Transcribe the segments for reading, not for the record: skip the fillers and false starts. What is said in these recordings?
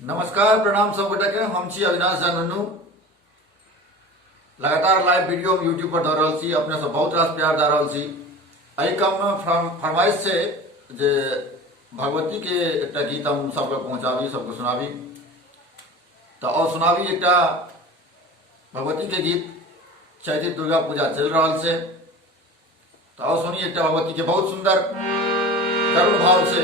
नमस्कार प्रणाम सब गोटे के। हम छी अविनाश झा नुनू। लगातार लाइव वीडियो हम यूट्यूब पर द रहल छी, अपने सब बहुत रास प्यार द रहल छी। एहि क्रम में फरमाइश छै जे भगवती के एकटा गीत हम सबके पहुंचाबी, सबके सुनाबी। तो और सुनाबी एकटा भगवती के गीत। चैती दुर्गा पूजा चल रहा से, तो और सुनी एकटा भगवती के बहुत सुंदर करुण भाव से।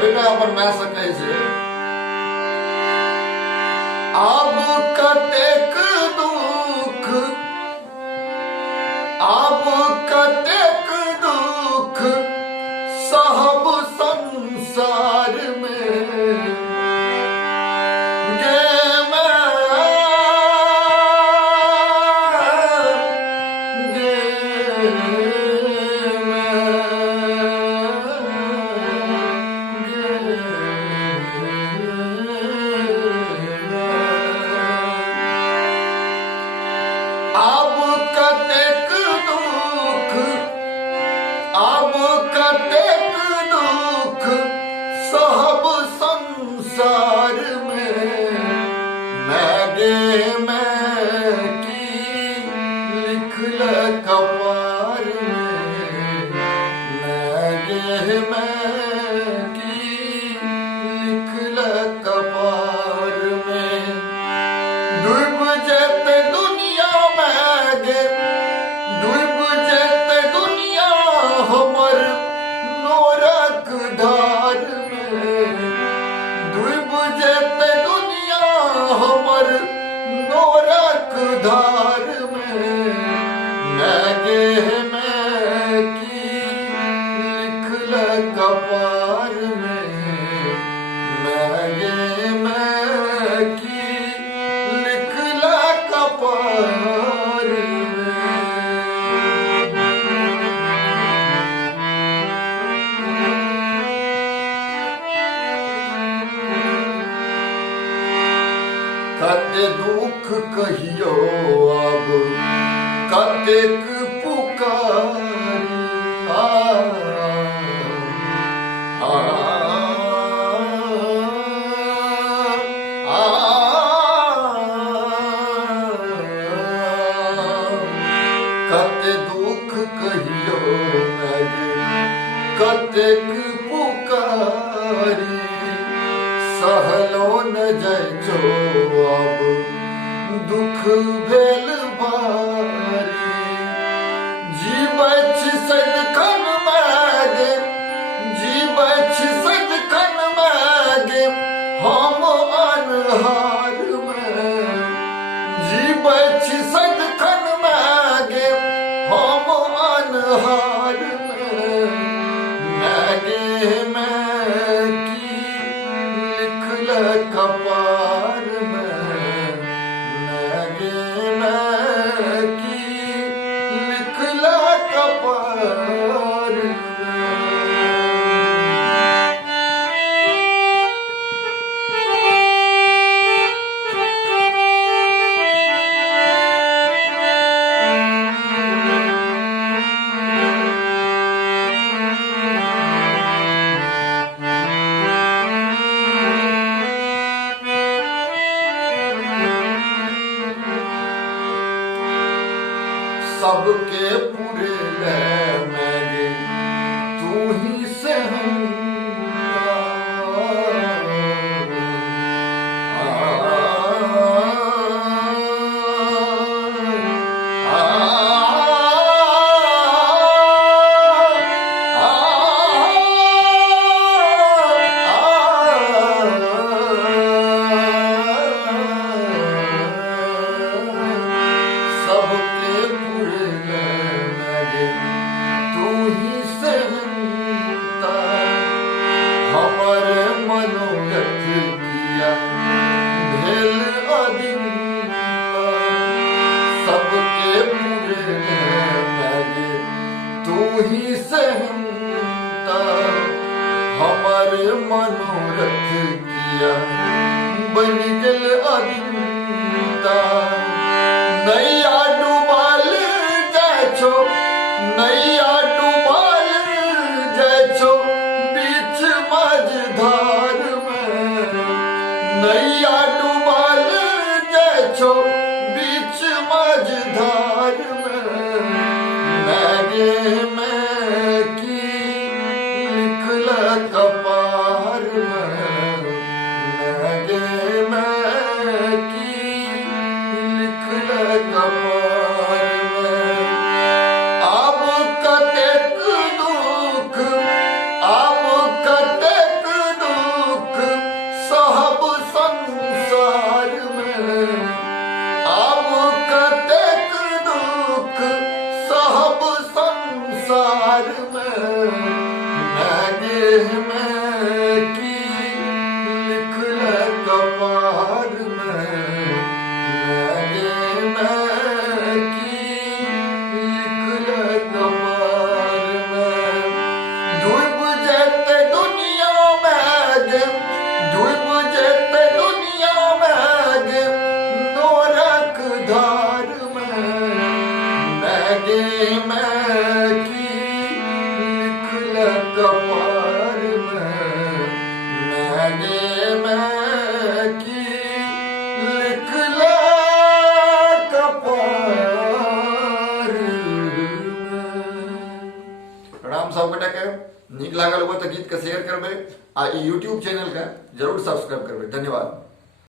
बेटा अपन माय से कहै छै, आब कतेक दुख, आब कतेक दुख सहब संसार में, गे अब कतेक दुख, अब कतेक दुख सहब संसार में, मैं गे मैं की लिखल कपार में, मैं गे मैं की लिखल कपार में। डूब जेते दुनिया में गे, डूब जेते दुनिया हमर नोरक धार में, डूब जेते दुनिया हमर नोरक धार में, मैं गे मैं की लिखल कपार में, मैं गे मैं की लिखल कपार में। कते दुख कहियो अब कतेक पुकारी, कते दुख कहियो लगे कतेक पुकारी, सहलो न जाइछो अब दुख भेल बारी, जीवै छी सदिखन मागे, जीवै छी सदिखन मागे हम अन्हार में, जीवै छी सदिखन मागे हम अन्हार में, मैं गे मैं की लिखल कपार में, मैं गे मैं की लिखल कपार में। सबके पूरे ले मैं गे तू ही से सबके पूरे ही सहता हमारे मनोरथ किया बन गल अरिंदा नैया डुबाल जाय छो नैया डुबाल जाय छो बीच मझधार में नैया डुबाल जाय छो बीच मझधार में मैगे में की लिखल कपार में मैगे में की लिखल कपार में अब कतेक दुख अब कतेक दुख सहब संसार में अब कतेक दुख सहब संसार में मैगे में की लिखल कपार में मैगे में की लिखल कपार में डूब जेते दुनिया में गे डूब जेते दुनिया में गे नोरक धार में मैगे में की लिखल कपार में मैगे में की लिखल कपार में। प्रणाम सब गोटे के नीक लागल हो तो गीत के शेयर करबे आ यूट्यूब चैनल के जरूर सब्सक्राइब करबे। धन्यवाद।